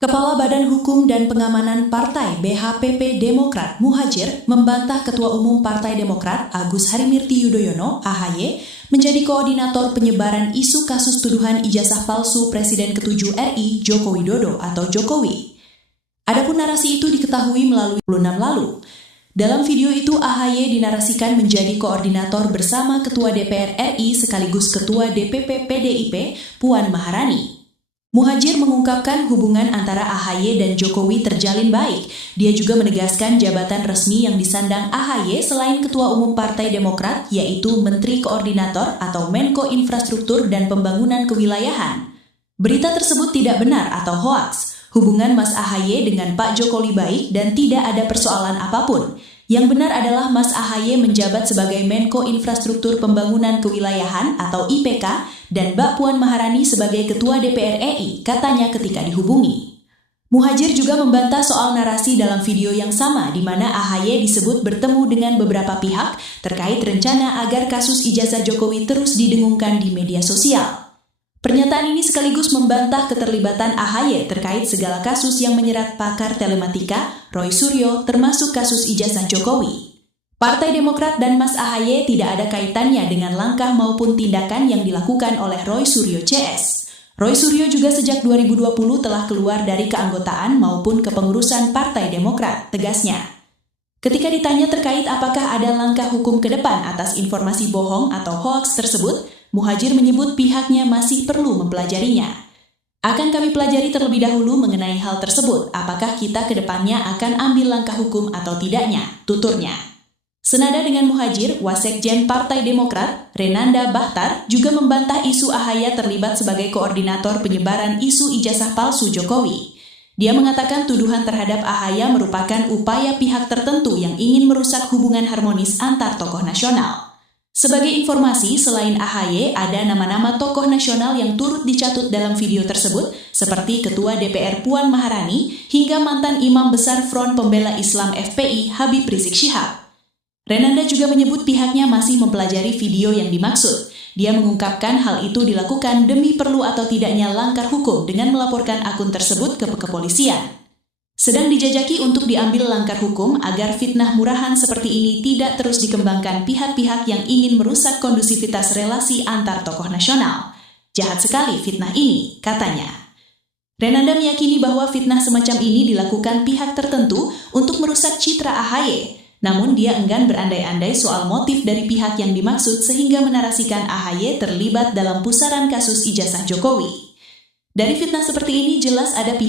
Kepala Badan Hukum dan Pengamanan Partai BHPP Demokrat Muhadjir membantah Ketua Umum Partai Demokrat Agus Harimurti Yudhoyono (AHY) menjadi koordinator penyebaran isu kasus tuduhan ijazah palsu Presiden ke-7 RI Joko Widodo atau Jokowi. Adapun narasi itu diketahui melalui 26 lalu. Dalam video itu AHY dinarasikan menjadi koordinator bersama Ketua DPR RI sekaligus Ketua DPP PDIP Puan Maharani. Muhadjir mengungkapkan hubungan antara AHY dan Jokowi terjalin baik. Dia juga menegaskan jabatan resmi yang disandang AHY selain Ketua Umum Partai Demokrat, yaitu Menteri Koordinator atau Menko Infrastruktur dan Pembangunan Kewilayahan. Berita tersebut tidak benar atau hoaks. Hubungan Mas AHY dengan Pak Jokowi baik dan tidak ada persoalan apapun. Yang benar adalah Mas AHY menjabat sebagai Menko Infrastruktur Pembangunan Kewilayahan atau IPK dan Mbak Puan Maharani sebagai Ketua DPR RI, katanya ketika dihubungi. Muhadjir juga membantah soal narasi dalam video yang sama di mana AHY disebut bertemu dengan beberapa pihak terkait rencana agar kasus ijazah Jokowi terus didengungkan di media sosial. Pernyataan ini sekaligus membantah keterlibatan AHY terkait segala kasus yang menyerat pakar telematika Roy Suryo termasuk kasus ijazah Jokowi. Partai Demokrat dan Mas AHY tidak ada kaitannya dengan langkah maupun tindakan yang dilakukan oleh Roy Suryo CS. Roy Suryo juga sejak 2020 telah keluar dari keanggotaan maupun kepengurusan Partai Demokrat, tegasnya. Ketika ditanya terkait apakah ada langkah hukum ke depan atas informasi bohong atau hoaks tersebut, Muhadjir menyebut pihaknya masih perlu mempelajarinya. Akan kami pelajari terlebih dahulu mengenai hal tersebut, apakah kita ke depannya akan ambil langkah hukum atau tidaknya, tuturnya. Senada dengan Muhadjir, Wasekjen Partai Demokrat, Renanda Bahtar, juga membantah isu AHY terlibat sebagai koordinator penyebaran isu ijazah palsu Jokowi. Dia mengatakan tuduhan terhadap AHY merupakan upaya pihak tertentu yang ingin merusak hubungan harmonis antar tokoh nasional. Sebagai informasi, selain AHY, ada nama-nama tokoh nasional yang turut dicatut dalam video tersebut, seperti Ketua DPR Puan Maharani hingga mantan Imam Besar Front Pembela Islam FPI Habib Rizik Syihab. Renanda juga menyebut pihaknya masih mempelajari video yang dimaksud. Dia mengungkapkan hal itu dilakukan demi perlu atau tidaknya langkah hukum dengan melaporkan akun tersebut ke kepolisian. Sedang dijajaki untuk diambil langkah hukum agar fitnah murahan seperti ini tidak terus dikembangkan pihak-pihak yang ingin merusak kondusivitas relasi antar tokoh nasional. Jahat sekali fitnah ini, katanya. Renanda meyakini bahwa fitnah semacam ini dilakukan pihak tertentu untuk merusak citra AHY. Namun dia enggan berandai-andai soal motif dari pihak yang dimaksud sehingga menarasikan AHY terlibat dalam pusaran kasus ijazah Jokowi. Dari fitnah seperti ini jelas ada pihak